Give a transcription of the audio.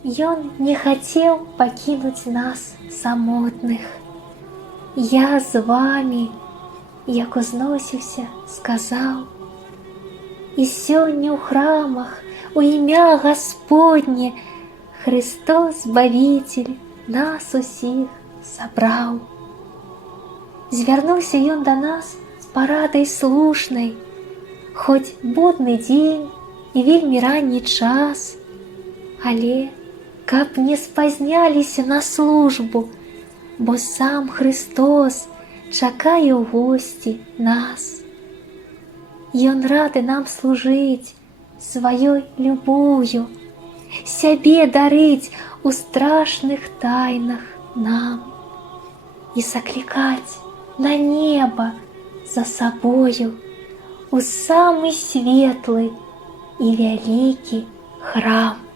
Ён не хацеў пакінуць нас самотных. Я з вамі, як узносіўся, сказаў. І сёння ў храмах у імя Гасподне Христос Збавіцель нас усіх сабраў. Звярнуўся ён да нас з парадай слушнай, хоць будны дзень і вельмі ранні час, але каб не спазняліся на службу, бо сам Христос чакае ў госці нас. Ён рады нам служыць сваёй любоўю, сябе дарыць у страшных тайнах нам і заклікаць на неба за сабою у самы светлы і вялікі храм.